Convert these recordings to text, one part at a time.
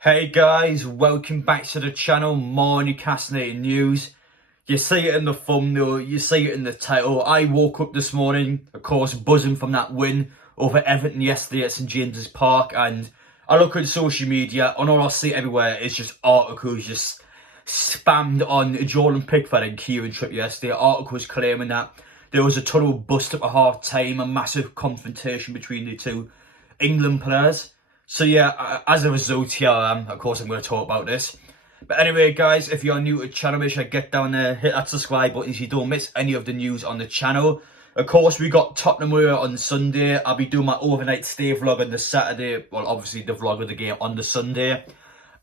Hey guys, welcome back to the channel. More Newcastle United news. You see it in the thumbnail, you see it in the title. I woke up this morning, of course, buzzing from that win over Everton yesterday at St James's Park, and I look at social media and all I see everywhere is just articles just spammed on Jordan Pickford and Kieran Trippier yesterday. Articles claiming that there was a total bust up at half time, a massive confrontation between the two England players. So yeah, as a result, here I am. Of course, I'm going to talk about this. But anyway, guys, if you're new to the channel, make sure you get down there, hit that subscribe button so you don't miss any of the news on the channel. Of course, we got Tottenham away on Sunday. I'll be doing my overnight stay vlog on the Saturday. Well, obviously the vlog of the game on the Sunday.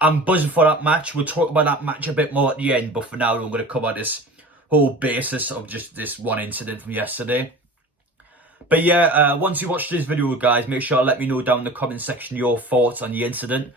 I'm buzzing for that match. We'll talk about that match a bit more at the end. But for now, I'm going to cover this whole basis of just this one incident from yesterday. But yeah, once you watch this video, guys, make sure to let me know down in the comment section your thoughts on the incident.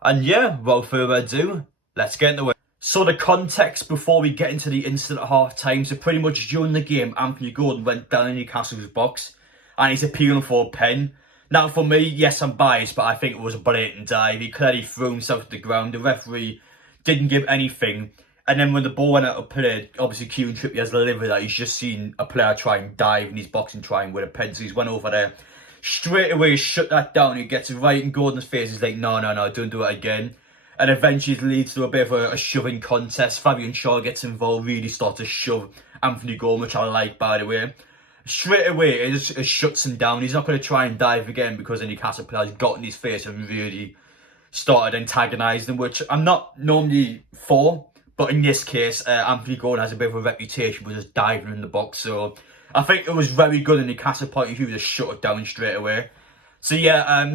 And yeah, without further ado, let's get into it. So the context before we get into the incident at half time, so pretty much during the game, Anthony Gordon went down in Newcastle's box and he's appealing for a pen. Now for me, yes, I'm biased, but I think it was a blatant dive. He clearly threw himself to the ground. The referee didn't give anything. And then when the ball went out of play, obviously Kieran Trippier has delivered that. He's just seen a player try and dive in his box and try and win a pen. So he's went over there. Straight away, shut that down. He gets it right in Gordon's face. He's like, no, don't do it again. And eventually it leads to a bit of a shoving contest. Fabian Shaw gets involved, really starts to shove Anthony Gordon, which I like, by the way. Straight away, it shuts him down. He's not going to try and dive again because the Newcastle players got in his face and really started antagonising him, which I'm not normally for. But in this case, Anthony Gordon has a bit of a reputation for just diving in the box. So I think it was very good in the Newcastle point of view to shut it down straight away. So yeah,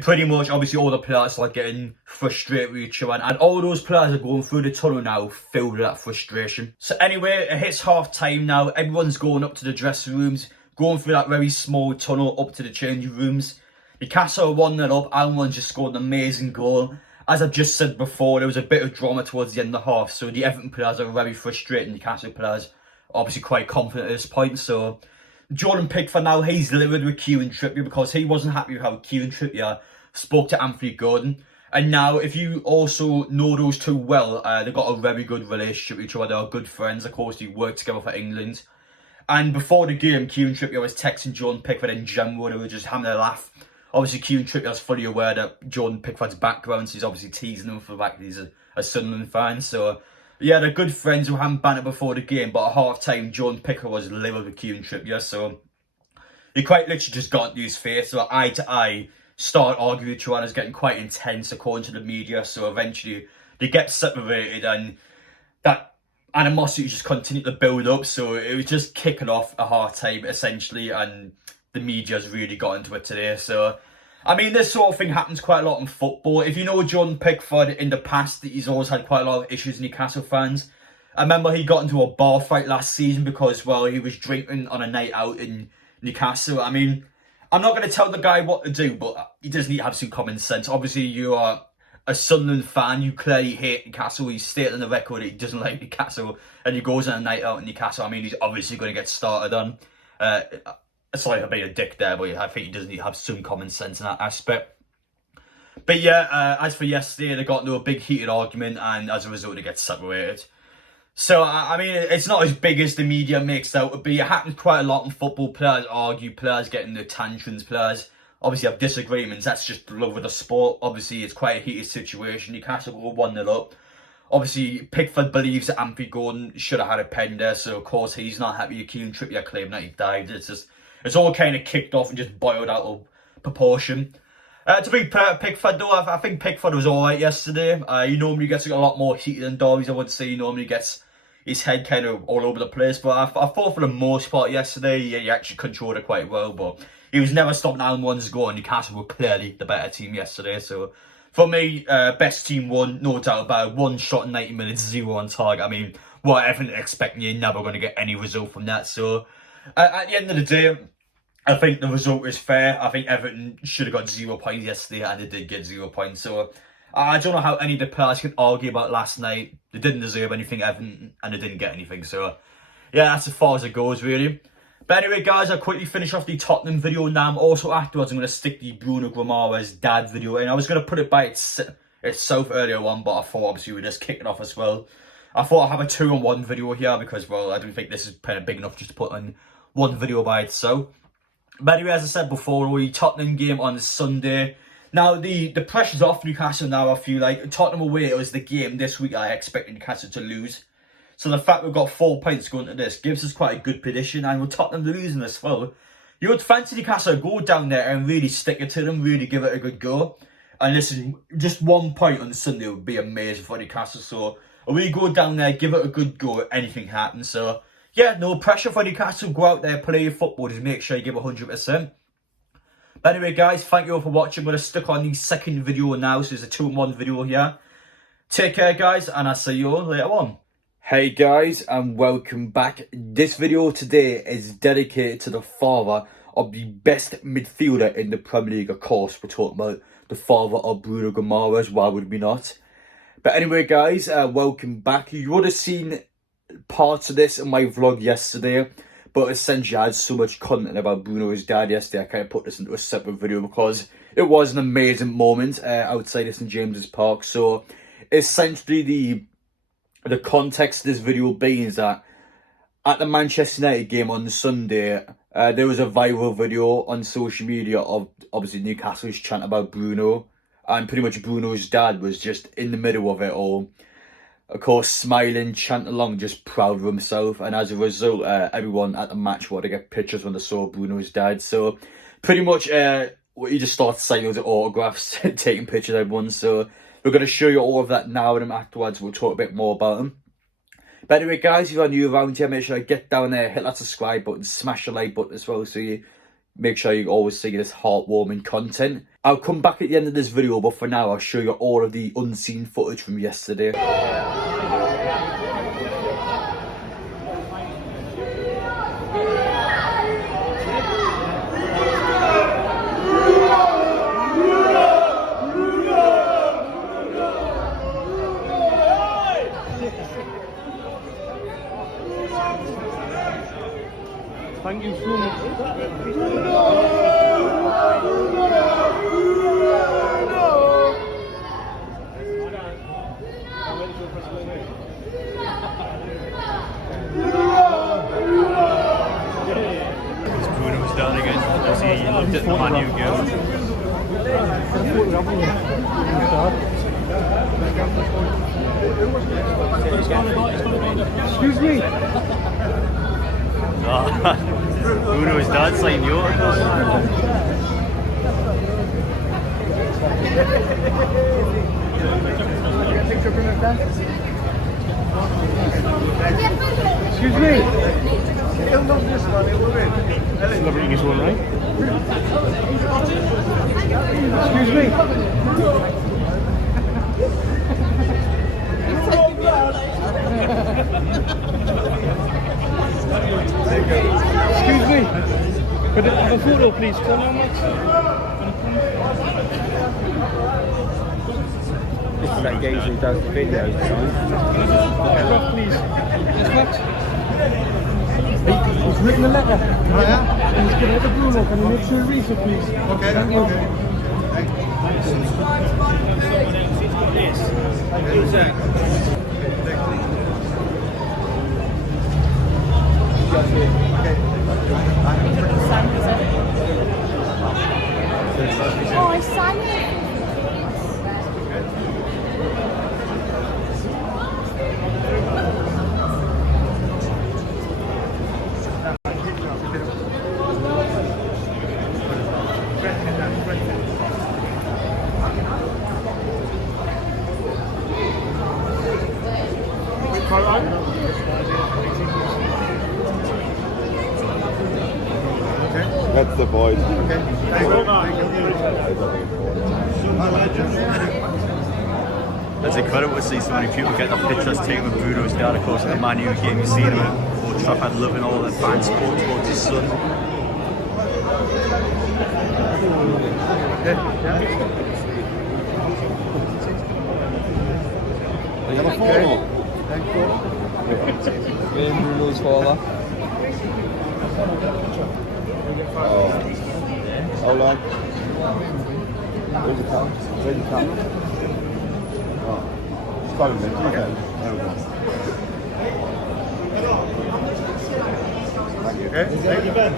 pretty much obviously all the players start getting frustrated with each other. And all those players are going through the tunnel now filled with that frustration. So anyway, it hits half time now. Everyone's going up to the dressing rooms, going through that very small tunnel up to the changing rooms. Newcastle 1-0 up. Alman's just scored an amazing goal. As I've just said before, there was a bit of drama towards the end of the half. So the Everton players are very frustrated. Newcastle players are obviously quite confident at this point. So Jordan Pickford now, he's livid with Kieran Trippier because he wasn't happy with how Kieran Trippier spoke to Anthony Gordon. And now, if you also know those two well, they've got a very good relationship with each other. They are good friends. Of course, they work together for England. And before the game, Kieran Trippier was texting Jordan Pickford in general. They were just having a laugh. Obviously, Kieran Trippier is fully aware that Jordan Pickford's background, so he's obviously teasing him for the fact that he's a Sunderland fan. So, yeah, they're good friends who haven't bantered before the game, but at half-time, Jordan Pickford was livid with Kieran Trippier, so he quite literally just got into his face. So, eye to eye, started arguing with each other, and it's getting quite intense according to the media. So, eventually, they get separated, and that animosity just continued to build up. So, it was just kicking off at half-time, essentially, and the media's really got into it today. So, I mean, this sort of thing happens quite a lot in football. If you know Jordan Pickford in the past, he's always had quite a lot of issues with Newcastle fans. I remember he got into a bar fight last season because, well, he was drinking on a night out in Newcastle. I mean, I'm not going to tell the guy what to do, but he does need to have some common sense. Obviously, you are a Sunderland fan. You clearly hate Newcastle. He's stated on the record that he doesn't like Newcastle, and he goes on a night out in Newcastle. I mean, he's obviously going to get started on. Sorry for being a dick there, but I think he does need to have some common sense in that aspect. But yeah, as for yesterday, they got into a big heated argument, and as a result, they get separated. So, I mean, it's not as big as the media makes out to be. It happens quite a lot in football. Players argue, players get into tantrums, players obviously have disagreements. That's just the love of the sport. Obviously, it's quite a heated situation. Newcastle go 1-0 up. Obviously, Pickford believes that Anthony Gordon should have had a pen there, so of course he's not happy with Kieran Trippier claiming that he dived. It's all kind of kicked off and just boiled out of proportion. To be Pickford though, I think Pickford was alright yesterday. He normally gets a lot more heated than derbies, I would say. He normally gets his head kind of all over the place. But I thought for the most part yesterday, yeah, he actually controlled it quite well. But he was never stopping Alman's goal, and Newcastle were clearly the better team yesterday. So for me, best team won, no doubt about it. 1 shot in 90 minutes, 0 on target. I mean, what Everton expecting, you're never going to get any result from that. So at the end of the day, I think the result is fair. I think Everton should have got 0 points yesterday, and they did get 0 points. So I don't know how any of the players can argue about last night. They didn't deserve anything, Everton, and they didn't get anything. So yeah, that's as far as it goes, really. But anyway, guys, I'll quickly finish off the Tottenham video now. Also, afterwards, I'm going to stick the Bruno Guimaraes dad video in. I was going to put it by itself earlier on, but I thought obviously we're just kicking off as well. I thought I'd have a 2-on-1 video here because, well, I don't think this is kind of big enough just to put on one video by itself. But anyway, as I said before, the Tottenham game on Sunday. Now, the pressure's off Newcastle now, I feel like. Tottenham away was the game this week I expected Newcastle to lose. So the fact we've got 4 points going to this gives us quite a good position. And with Tottenham losing as well, you would fancy Newcastle go down there and really stick it to them, really give it a good go. And listen, just 1 point on Sunday would be amazing for Newcastle. So we go down there, give it a good go, anything happens. So yeah, no pressure for Newcastle. Go out there, play your football, just make sure you give 100%. But anyway, guys, thank you all for watching. I'm going to stick on the second video now, so it's a 2-in-1 video here. Take care, guys, and I'll see you all later on. Hey, guys, and welcome back. This video today is dedicated to the father of the best midfielder in the Premier League. Of course, we're talking about the father of Bruno Guimaraes. Why would we not? But anyway, guys, welcome back. You would have seen parts of this in my vlog yesterday, but essentially I had so much content about Bruno's dad yesterday, I kind of put this into a separate video because it was an amazing moment outside this in James's Park. So essentially the context of this video being is that at the Manchester United game on Sunday, there was a viral video on social media of obviously Newcastle's chanting about Bruno, and pretty much Bruno's dad was just in the middle of it all. Of course, smiling, chanting along, just proud of himself. And as a result, everyone at the match wanted to get pictures when they saw Bruno's dad. So pretty much what you just started signing those autographs, taking pictures of everyone. So we're going to show you all of that now, and then afterwards we'll talk a bit more about them. But anyway, guys, if you're new around here, make sure you get down there, hit that subscribe button, smash the like button as well, so you make sure you always see this heartwarming content. I'll come back at the end of this video, but for now, I'll show you all of the unseen footage from yesterday. Thank you so much. Bruno was down again. Obviously, you looked at the Man U game. Excuse me. Bruno's dad signed the autograph. Excuse me. Celebrating his one, right? Excuse me. Excuse me. Could I have a photo, please? Turn on that. This is that geezer who does the videos, son. Autograph, please. Yes, what? He's written a letter. Oh, yeah? And he's given it to Bruno. Can you make sure you read it, please? Okay. Thank you. Yes. Oh, I sang it. That's the voice. It's incredible to see so many people get their pictures taken with Bruno's dad. Of course, at the Man U game, you see him at Old Trafford loving all the fan support towards his son. Are you on a photo? Being Bruno's father. Oh. Hold on. Where's the camera? Where's the camera? phone then. Okay. There we go. Thank you. Thank you, Ben.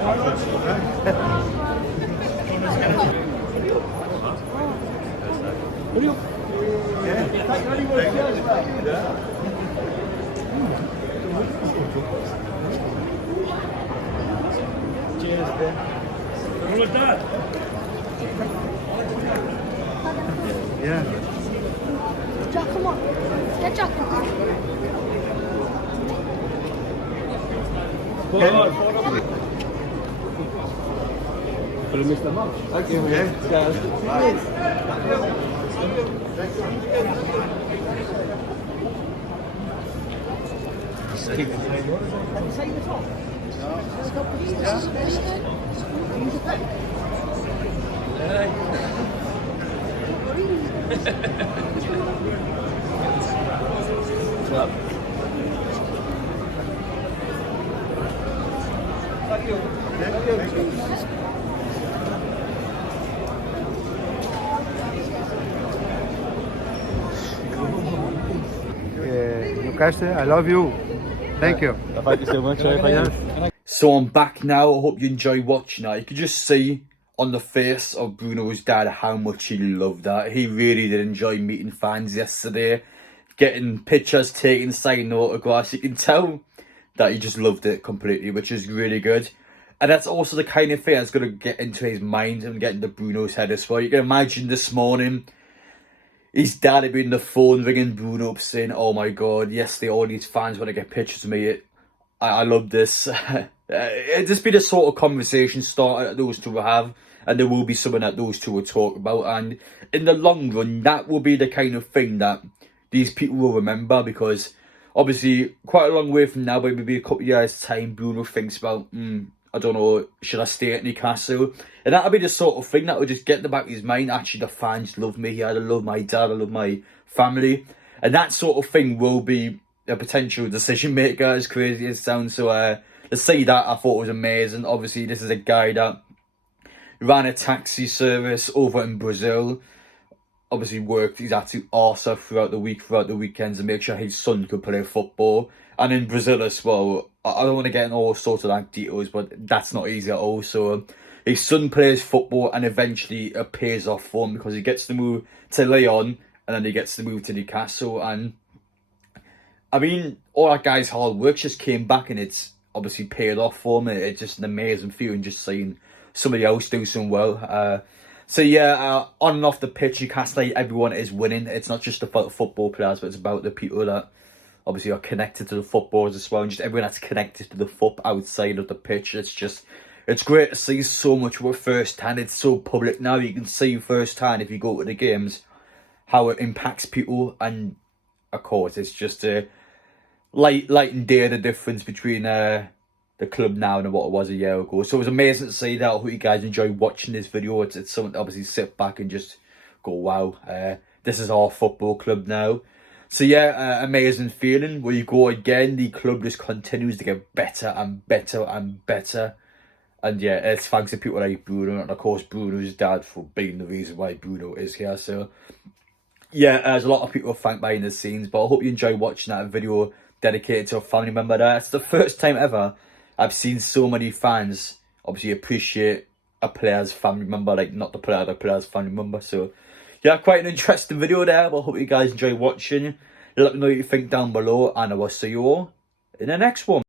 Jack, come on. Get Jack. Thank you. Newcastle, I love you. Thank you. Thank you so much. So I'm back now. I hope you enjoy watching that. You could just see on the face of Bruno's dad how much he loved that. He really did enjoy meeting fans yesterday, getting pictures taken, signing autographs. You can tell that he just loved it completely, which is really good. And that's also the kind of thing that's going to get into his mind and get into Bruno's head as well. You can imagine this morning, his dad had been on the phone ringing Bruno up saying, "Oh my God, yesterday all these fans want to get pictures of me. I love this." It'd just be the sort of conversation starter that those two will have, and there will be something that those two will talk about. And in the long run, that will be the kind of thing that these people will remember, because obviously quite a long way from now, maybe a couple of years' time, Bruno thinks about, I don't know, should I stay at Newcastle? And that'll be the sort of thing that will just get in the back of his mind. Actually, the fans love me here. I love my dad. I love my family. And that sort of thing will be a potential decision maker, as crazy as it sounds. So to see that, I thought was amazing. Obviously, this is a guy that ran a taxi service over in Brazil. Obviously worked his absolute arse off throughout the week, throughout the weekends, to make sure his son could play football. And in Brazil as well, I don't want to get in all sorts of like details, but that's not easy at all. So his son plays football, and eventually it pays off for him, because he gets to move to Leon, and then he gets to move to Newcastle. And I mean, all that guy's hard work just came back, and it's obviously paid off for him. It's just an amazing feeling just seeing somebody else do some well. So yeah, on and off the pitch, Newcastle, everyone is winning. It's not just about the football players, but it's about the people that obviously are connected to the footballers as well, and just everyone that's connected to the foot outside of the pitch. It's great to see so much work firsthand. It's so public now. You can see firsthand if you go to the games how it impacts people, and of course it's just a light and day the difference between the club now and what it was a year ago. So it was amazing to see that. I hope you guys enjoy watching this video. It's something to obviously sit back and just go, wow, this is our football club now. So yeah, amazing feeling. Where you go again, the club just continues to get better and better and better. And yeah, it's thanks to people like Bruno, and of course Bruno's dad for being the reason why Bruno is here. So yeah, there's a lot of people thank behind the scenes, but I hope you enjoy watching that video dedicated to a family member there. It's the first time ever I've seen so many fans obviously appreciate a player's family member, like not the player, the player's family member. So yeah, quite an interesting video there, but I hope you guys enjoy watching. Let me know what you think down below, and I will see you all in the next one.